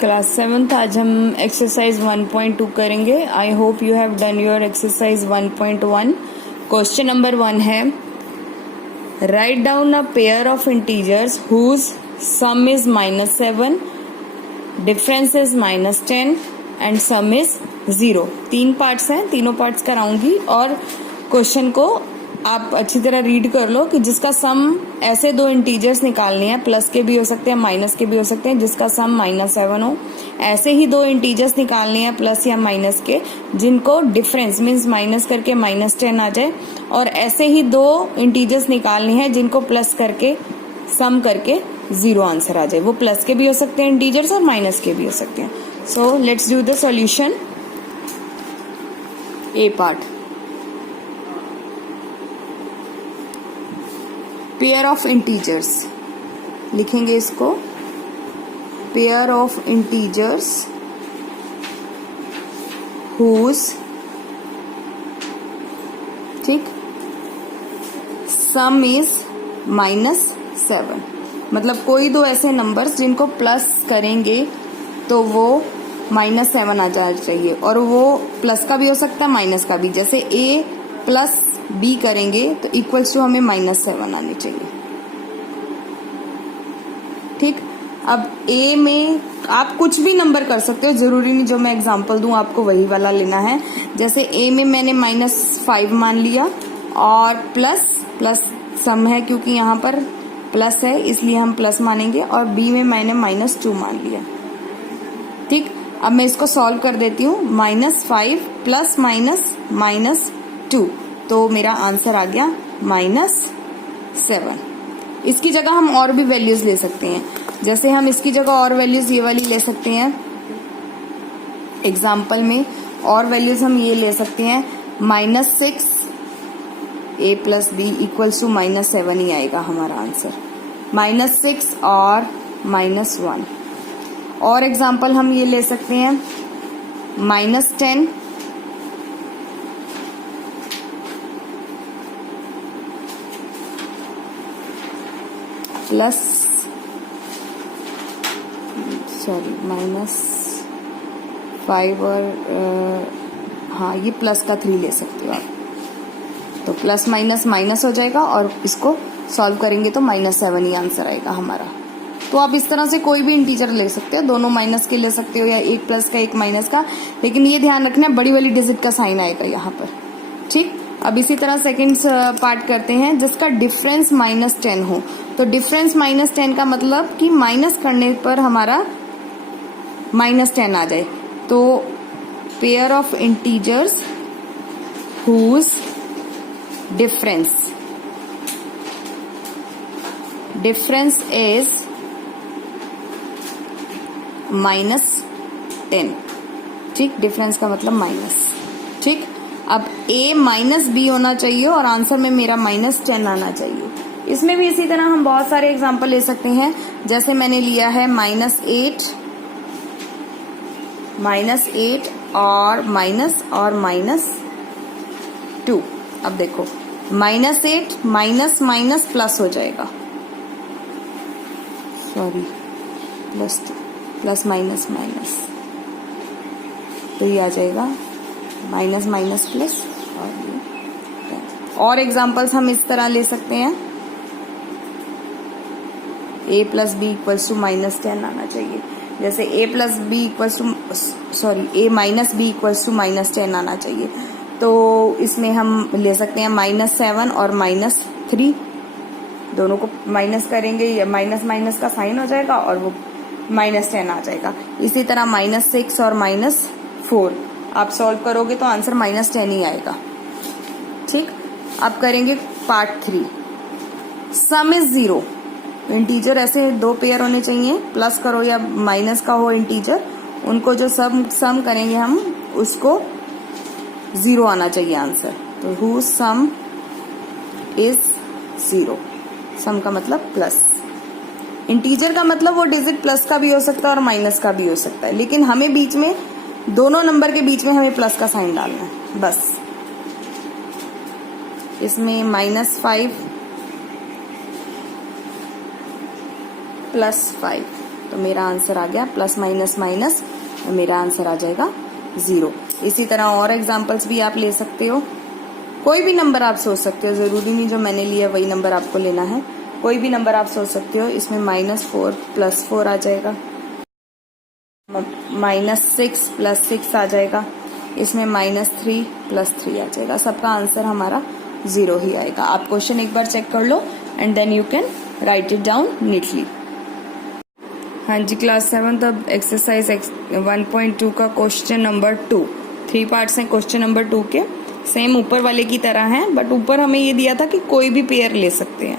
Class 7th आज हम exercise 1.2 करेंगे। I hope you have done your exercise 1.1। Question number 1 है, write down a pair of integers whose sum is -7, difference is -10 and sum is 0। 3 parts हैं, तीनों parts कराऊंगी और question को आप अच्छी तरह रीड कर लो कि जिसका सम, ऐसे दो इंटीजर्स निकालने हैं, प्लस के भी हो सकते हैं माइनस के भी हो सकते हैं, जिसका सम -7 हो। ऐसे ही दो इंटीजर्स निकालने हैं प्लस या माइनस के, जिनको डिफरेंस मीन्स माइनस करके -10 आ जाए, और ऐसे ही दो इंटीजर्स निकालने हैं जिनको प्लस करके सम करके 0 आंसर आ जाए। वो प्लस के भी हो सकते हैं इंटीजर्स और माइनस के भी हो सकते हैं। So let's do the solution. A part, pair of integers लिखेंगे इसको, पेयर ऑफ इंटीजर्स हुज, ठीक, सम इज -7। मतलब कोई दो ऐसे नंबर्स जिनको प्लस करेंगे तो वो -7 आ जाना चाहिए, और वो प्लस का भी हो सकता है माइनस का भी। जैसे a प्लस b करेंगे तो इक्वल्स टू हमें -7 आनी चाहिए। ठीक, अब a में आप कुछ भी नंबर कर सकते हो, जरूरी नहीं जो मैं एग्जांपल दूं आपको वही वाला लेना है। जैसे a में मैंने -5 मान लिया और प्लस सम है क्योंकि यहाँ पर प्लस है इसलिए हम प्लस मानेंगे, और b में मैंने -2 मान लिया। ठीक, अब मैं इसको सॉल्व कर देती हूँ। -5 प्लस -2, तो मेरा आंसर आ गया -7। इसकी जगह हम और भी वैल्यूज ले सकते हैं। जैसे हम इसकी जगह और वैल्यूज ये वाली ले सकते हैं। एग्जाम्पल में और वैल्यूज हम ये ले सकते हैं, -6 a plus b equals to -7 ही आएगा हमारा आंसर। -6 और -1। और एग्जाम्पल हम ये ले सकते हैं, -10 प्लस, सॉरी -5 और हाँ ये प्लस का 3 ले सकते हो आप, तो प्लस माइनस माइनस हो जाएगा और इसको सॉल्व करेंगे तो -7 ही आंसर आएगा हमारा। तो आप इस तरह से कोई भी इंटीजर ले सकते हो, दोनों माइनस के ले सकते हो या एक प्लस का एक माइनस का, लेकिन ये ध्यान रखना बड़ी वाली डिजिट का साइन आएगा यहाँ पर। ठीक, अब इसी तरह सेकंड पार्ट करते हैं, जिसका डिफरेंस -10 हो। तो डिफरेंस -10 का मतलब कि माइनस करने पर हमारा -10 आ जाए। तो pair of integers whose difference is -10। ठीक, डिफरेंस का मतलब माइनस। ठीक, अब a -b होना चाहिए और आंसर में मेरा -10 आना चाहिए। इसमें भी इसी तरह हम बहुत सारे एग्जांपल ले सकते हैं। जैसे मैंने लिया है -8 और -2। अब देखो -8 माइनस प्लस हो जाएगा, सॉरी प्लस माइनस, तो ये आ जाएगा माइनस प्लस। और एग्जांपल्स हम इस तरह ले सकते हैं, a plus b equals to -10 आना चाहिए। जैसे a minus b equals to -10 आना चाहिए। तो इसमें हम ले सकते हैं -7 और -3, दोनों को माइनस करेंगे, या माइनस का साइन हो जाएगा और वो -10 आ जाएगा। इसी तरह -6 और -4 आप सॉल्व करोगे तो आंसर -10 ही आएगा। ठीक, अब करेंगे पार्ट 3, सम इज 0। इंटीजर ऐसे दो पेयर होने चाहिए, प्लस करो या माइनस का हो इंटीजर, उनको जो सम करेंगे हम उसको 0 आना चाहिए आंसर। तो हु सम इज 0, सम का मतलब प्लस। इंटीजर का मतलब वो डिजिट प्लस का भी हो सकता है और माइनस का भी हो सकता है, लेकिन हमें बीच में दोनों नंबर के बीच में हमें प्लस का साइन डालना है बस। इसमें -5 +5 तो मेरा आंसर आ गया प्लस माइनस माइनस, और मेरा आंसर आ जाएगा 0। इसी तरह और एग्जाम्पल्स भी आप ले सकते हो, कोई भी नंबर आप सोच सकते हो, जरूरी नहीं जो मैंने लिया वही नंबर आपको लेना है, कोई भी नंबर आप सोच सकते हो। इसमें -4 + 4 आ जाएगा, -6 + 6 आ जाएगा, इसमें -3 + 3 आ जाएगा। सबका आंसर हमारा 0 ही आएगा। आप क्वेश्चन एक बार चेक कर लो and then you can write it down neatly. हाँ जी, क्लास 7 अब एक्सरसाइज 1.2 का क्वेश्चन नंबर 2, 3 पार्ट्स हैं क्वेश्चन नंबर 2 के, सेम ऊपर वाले की तरह हैं, बट ऊपर हमें ये दिया था कि कोई भी पेयर ले सकते हैं,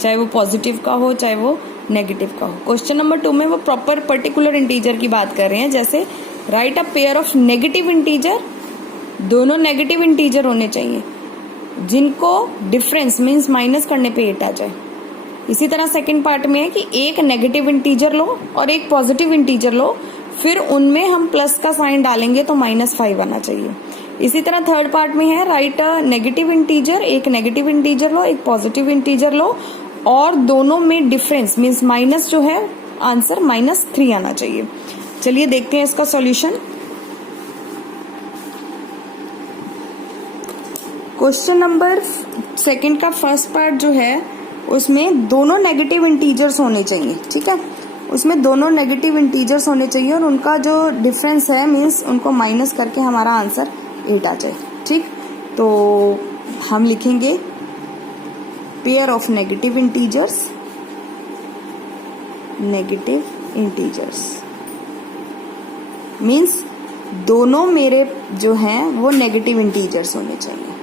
चाहे वो पॉजिटिव का हो चाहे वो नेगेटिव का हो। क्वेश्चन नंबर 2 में वो प्रॉपर पर्टिकुलर इंटीजर की बात कर रहे हैं, जैसे right a pair of negative integer, दोनों नेगेटिव इंटीजर होने चाहिए जिनको डिफरेंस मीन्स माइनस करने पे 8 आ जाए। इसी तरह सेकंड पार्ट में है कि एक नेगेटिव इंटीजर लो और एक पॉजिटिव इंटीजर लो, फिर उनमें हम प्लस का साइन डालेंगे तो -5 आना चाहिए। इसी तरह थर्ड पार्ट में है राइट अ नेगेटिव इंटीजर, एक नेगेटिव इंटीजर लो एक पॉजिटिव इंटीजर लो और दोनों में डिफरेंस मीन्स माइनस जो है आंसर -3 आना चाहिए। चलिए देखते हैं इसका सॉल्यूशन। क्वेश्चन नंबर 2 का फर्स्ट पार्ट जो है उसमें दोनों नेगेटिव इंटीजर्स होने चाहिए, ठीक है, उसमें दोनों नेगेटिव इंटीजर्स होने चाहिए और उनका जो डिफरेंस है मीन्स उनको माइनस करके हमारा आंसर 8 आ जाए, ठीक। तो हम लिखेंगे pair of negative integers means दोनों मेरे जो हैं वो नेगेटिव इंटीजर्स होने चाहिए,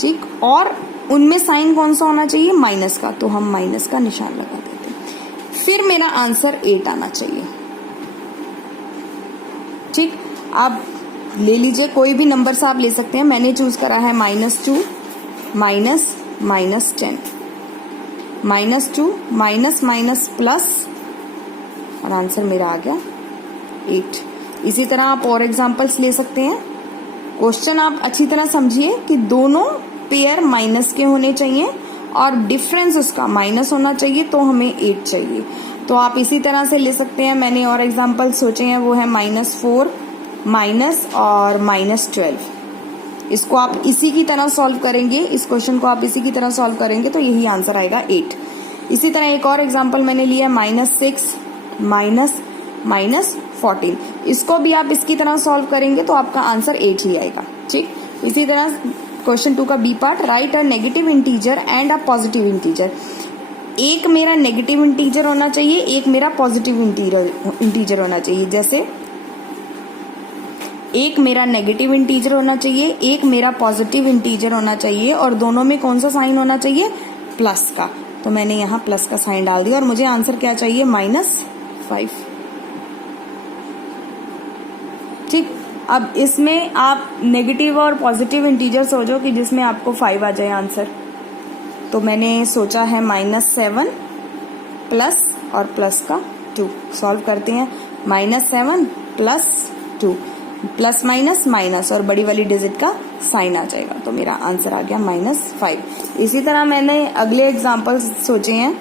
ठीक, और उनमें साइन कौन सा होना चाहिए, माइनस का, तो हम माइनस का निशान लगा देते हैं। फिर मेरा आंसर 8 आना चाहिए, ठीक। आप ले लीजिए कोई भी नंबर से आप ले सकते हैं, मैंने चूज करा है -2 -10 -2 माइनस प्लस और आंसर मेरा आ गया 8। इसी तरह आप और एग्जांपल्स ले सकते हैं। क्वेश्चन आप अच्छी तरह समझिए कि दोनों पेयर माइनस के होने चाहिए और डिफरेंस उसका माइनस होना चाहिए, तो हमें 8 चाहिए। तो आप इसी तरह से ले सकते हैं, मैंने और एग्जांपल सोचे हैं, वो है -4 माइनस और -12। इसको आप इसी की तरह सॉल्व करेंगे, इस क्वेश्चन को आप इसी की तरह सॉल्व करेंगे तो यही आंसर आएगा 8। इसी तरह एक और एग्जांपल मैंने लिया -6 -14, इसको भी आप इसकी तरह सॉल्व करेंगे तो आपका आंसर 8 ही आएगा, ठीक। इसी तरह क्वेश्चन 2 का b part, write a negative integer and a positive integer. एक मेरा नेगेटिव इंटीजर होना चाहिए, एक मेरा पॉजिटिव इंटीजर होना चाहिए। जैसे एक मेरा नेगेटिव इंटीजर होना चाहिए, एक मेरा पॉजिटिव इंटीजर होना चाहिए और दोनों में कौन सा साइन होना चाहिए, प्लस का। तो मैंने यहाँ प्लस का साइन डाल दिया और मुझे आंसर क्या चाहिए, -5, ठीक। अब इसमें आप नेगेटिव और पॉजिटिव इंटीजर सोचो कि जिसमें आपको 5 आ जाए आंसर, तो मैंने सोचा है -7 प्लस और प्लस का 2। सॉल्व करते हैं, -7 + 2 प्लस माइनस माइनस और बड़ी वाली डिजिट का साइन आ जाएगा, तो मेरा आंसर आ गया -5। इसी तरह मैंने अगले एग्जाम्पल सोचे हैं,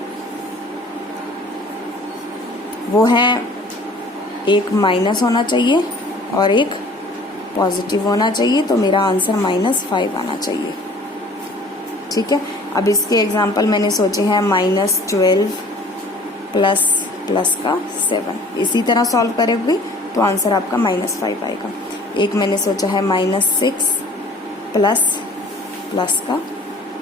वो है एक माइनस होना चाहिए और एक पॉजिटिव होना चाहिए, तो मेरा आंसर -5 आना चाहिए, ठीक है। अब इसके एग्जाम्पल मैंने सोचे हैं -12 प्लस का 7। इसी तरह सॉल्व करेंगे तो आंसर आपका -5 आएगा। एक मैंने सोचा है -6 प्लस का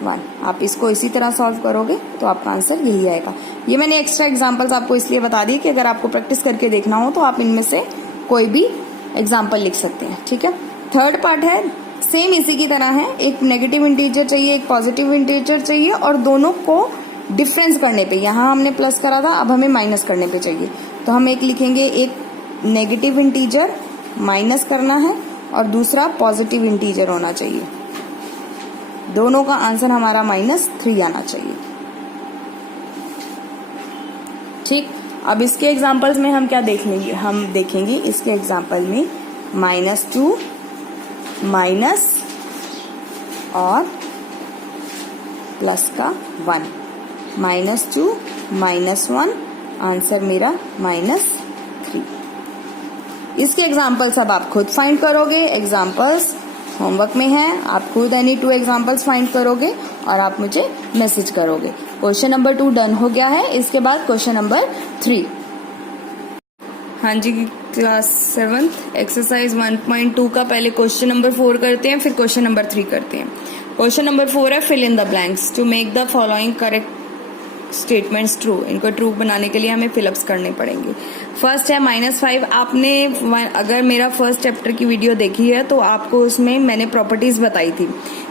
1। आप इसको इसी तरह सॉल्व करोगे तो आपका आंसर यही आएगा। ये मैंने एक्स्ट्रा एग्जाम्पल्स आपको इसलिए बता दिए कि अगर आपको प्रैक्टिस करके देखना हो तो आप इनमें से कोई भी एग्जाम्पल लिख सकते हैं, ठीक है। थर्ड पार्ट है सेम इसी की तरह है, एक नेगेटिव इंटीजर चाहिए एक पॉजिटिव इंटीजर चाहिए और दोनों को डिफरेंस करने पे, यहाँ हमने प्लस करा था अब हमें माइनस करने पे चाहिए, तो हम एक लिखेंगे, एक नेगेटिव इंटीजर माइनस करना है और दूसरा पॉजिटिव इंटीजर होना चाहिए, दोनों का आंसर हमारा -3 आना चाहिए, ठीक। अब इसके एग्जाम्पल्स में हम क्या देख लेंगे, हम देखेंगे इसके एग्जाम्पल में -2 माइनस और प्लस का 1, -2 -1 आंसर मेरा -3। इसके एग्जाम्पल्स अब आप खुद फाइंड करोगे, एग्जाम्पल्स होमवर्क में है, आप खुद एनी 2 एग्जाम्पल्स फाइंड करोगे और आप मुझे मैसेज करोगे। क्वेश्चन नंबर 2 डन हो गया है। इसके बाद क्वेश्चन नंबर 3। हाँ जी, क्लास 7th एक्सरसाइज 1.2 का पहले क्वेश्चन नंबर 4 करते हैं, फिर क्वेश्चन नंबर 3 करते हैं। क्वेश्चन नंबर 4 है fill in the blanks to make the following correct statements true. इनको ट्रू बनाने के लिए हमें फिलअप्स करने पड़ेंगे। फर्स्ट है -5। आपने अगर मेरा फर्स्ट चैप्टर की वीडियो देखी है तो आपको उसमें मैंने प्रॉपर्टीज बताई थी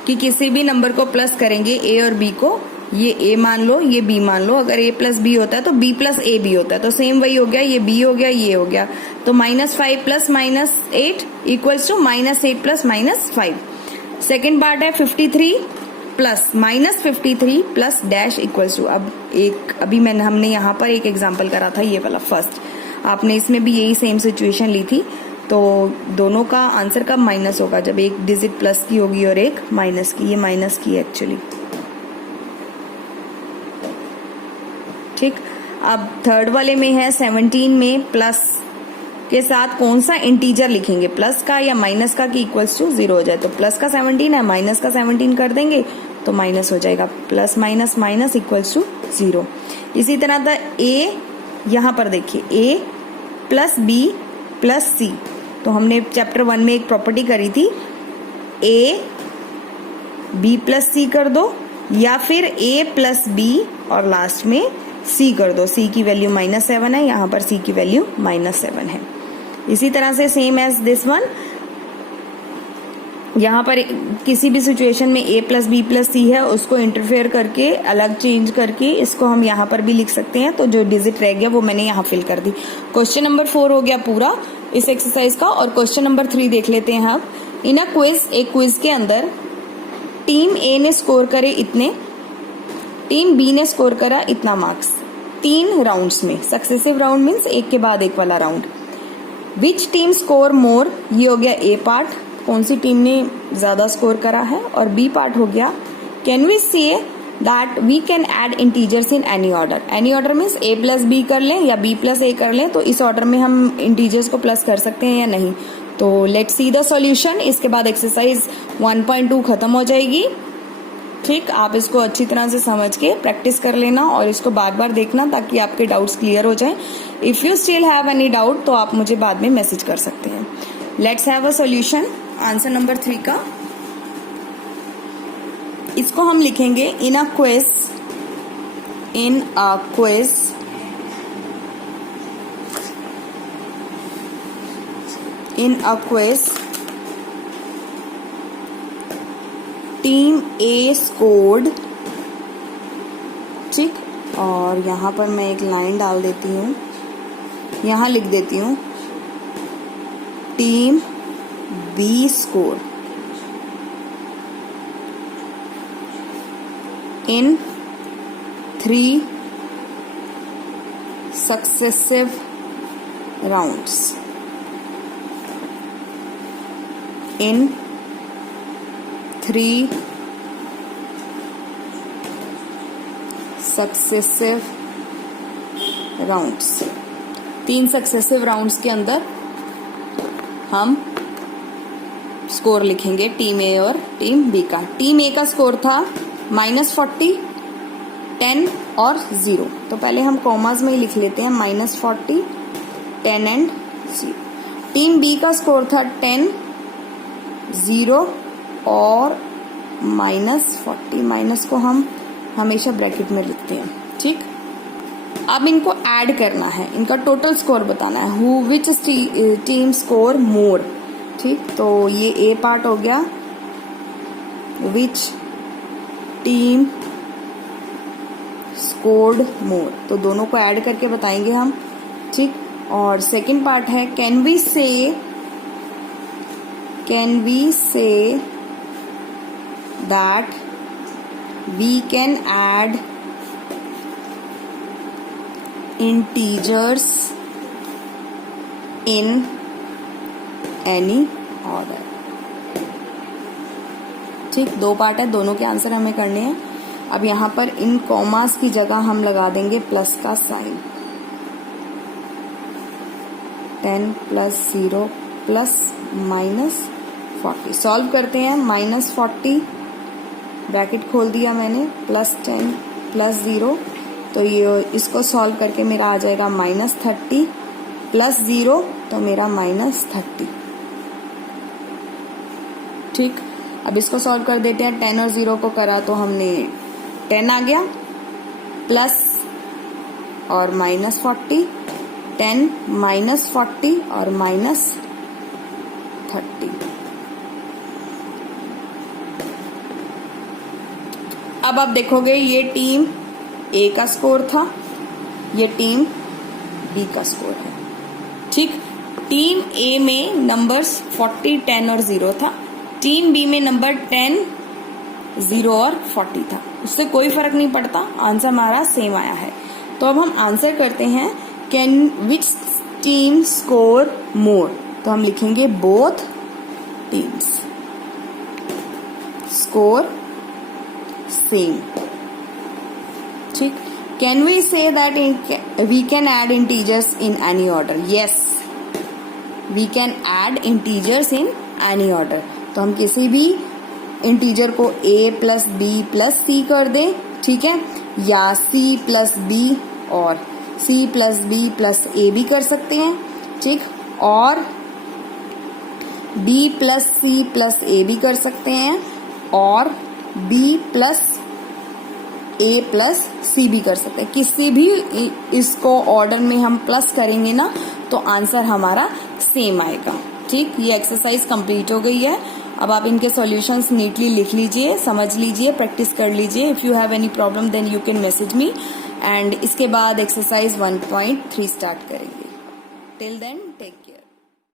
कि किसी भी नंबर को प्लस करेंगे ए और बी को, ये a मान लो, ये b मान लो, अगर a प्लस b होता है तो b प्लस a भी होता है, तो सेम वही हो गया, ये b हो गया, ये हो गया, तो -5 plus -8 equals to -8 plus -5। Second part है 53 plus -53 plus dash equals to, अब अभी हमने यहाँ पर एक एग्जाम्पल करा था, ये वाला फर्स्ट, आपने इसमें भी यही सेम सिचुएशन ली थी, तो दोनों का आंसर कब माइनस होगा, जब एक डिजिट प्लस की होगी और एक माइनस की, ये माइनस की एक्चुअली। ठीक, अब थर्ड वाले में है 17 में प्लस के साथ कौन सा इंटीजर लिखेंगे, प्लस का या माइनस का, कि इक्वल्स टू 0 हो जाए, तो प्लस का 17 है, माइनस का 17 कर देंगे तो माइनस हो जाएगा, plus minus minus equals to 0। इसी तरह था a, यहाँ पर देखिए a plus b plus c, तो हमने चैप्टर 1 में एक प्रॉपर्टी करी थी, a b प्लस c कर दो या फिर a प्लस b और लास्ट में c कर दो। c की वैल्यू -7 है, यहाँ पर c की वैल्यू -7 है। इसी तरह से सेम एज दिस वन, यहाँ पर किसी भी सिचुएशन में a plus b plus c है, उसको इंटरफेयर करके अलग चेंज करके इसको हम यहाँ पर भी लिख सकते हैं, तो जो डिजिट रह गया वो मैंने यहाँ फिल कर दी। क्वेश्चन नंबर 4 हो गया पूरा इस एक्सरसाइज का, और क्वेश्चन नंबर 3 देख लेते हैं हम। इन अ क्विज, एक क्विज के अंदर टीम ए ने स्कोर करे इतने, टीम बी ने स्कोर करा इतना मार्क्स, 3 राउंड्स में, सक्सेसिव राउंड मीन्स एक के बाद एक वाला राउंड। विच टीम स्कोर मोर, ये हो गया ए पार्ट, कौन सी टीम ने ज्यादा स्कोर करा है, और बी पार्ट हो गया can we say that we can add integers in any order. Any order means a plus b कर लें या बी प्लस ए कर लें, तो इस ऑर्डर में हम इंटीजर्स को प्लस कर सकते हैं या नहीं। तो लेट्स सी द सॉल्यूशन। इसके बाद एक्सरसाइज 1.2 खत्म हो जाएगी। ठीक, आप इसको अच्छी तरह से समझ के प्रैक्टिस कर लेना और इसको बार बार देखना ताकि आपके डाउट्स क्लियर हो जाएं। If you still have any doubt तो आप मुझे बाद में मैसेज कर सकते हैं। Let's have a solution. Answer number 3 का, इसको हम लिखेंगे in a quiz, in a quiz in a quiz team A scored. ठीक, और यहाँ पर मैं एक लाइन डाल देती हूँ, यहाँ लिख देती हूँ team b score in 3 successive rounds, in 3 successive rounds, 3 successive rounds के अंदर हम स्कोर लिखेंगे टीम ए और टीम बी का। टीम ए का स्कोर था -40, 10 और 0, तो पहले हम कॉमास में ही लिख लेते हैं -40, 10 एंड 0। टीम बी का स्कोर था 10, 0 और -40, माइनस को हम हमेशा ब्रैकेट में लिखते हैं। ठीक, अब इनको ऐड करना है, इनका टोटल स्कोर बताना है, हु विच टीम स्कोर मोर। ठीक, तो ये ए पार्ट हो गया, विच टीम स्कोर्ड मोर, तो दोनों को ऐड करके बताएंगे हम। ठीक, और सेकंड पार्ट है can we say that we can add integers in any order। ठीक, 2 पार्ट है, दोनों के आंसर हमें करने हैं। अब यहाँ पर इन कॉमास की जगह हम लगा देंगे प्लस का साइन। 10 plus 0 plus -40। सॉल्व करते हैं। -40 ब्रैकेट खोल दिया मैंने, प्लस 10 प्लस 0, तो ये इसको सॉल्व करके मेरा आ जाएगा -30 प्लस 0, तो मेरा -30। ठीक, अब इसको सॉल्व कर देते हैं। 10 और 0 को करा तो हमने 10 आ गया, प्लस और -40, 10 -40 और -30। अब आप देखोगे ये टीम ए का स्कोर था, ये टीम बी का स्कोर है। ठीक, टीम ए में नंबर्स 40, 10 और 0 था, टीम बी में नंबर 10, 0 और 40 था। उससे कोई फर्क नहीं पड़ता, आंसर हमारा सेम आया है। तो अब हम आंसर करते हैं, can which team score more, तो हम लिखेंगे बोथ टीम्स स्कोर सेम। ठीक, can we say that we can add integers in any order, yes we can add integers in any order. तो हम किसी भी इंटीजर को a plus b plus c कर दें, ठीक है, या c प्लस बी और c plus b plus a भी कर सकते हैं। ठीक, और b plus C plus a भी कर सकते हैं, और b प्लस ए प्लस सी भी कर सकते हैं। किसी भी इसको ऑर्डर में हम प्लस करेंगे ना तो आंसर हमारा सेम आएगा। ठीक, ये एक्सरसाइज कंप्लीट हो गई है। अब आप इनके सॉल्यूशंस नीटली लिख लीजिए, समझ लीजिए, प्रैक्टिस कर लीजिए। If you have any problem then you can message me, and इसके बाद एक्सरसाइज 1.3 स्टार्ट करेंगे। Till then take care.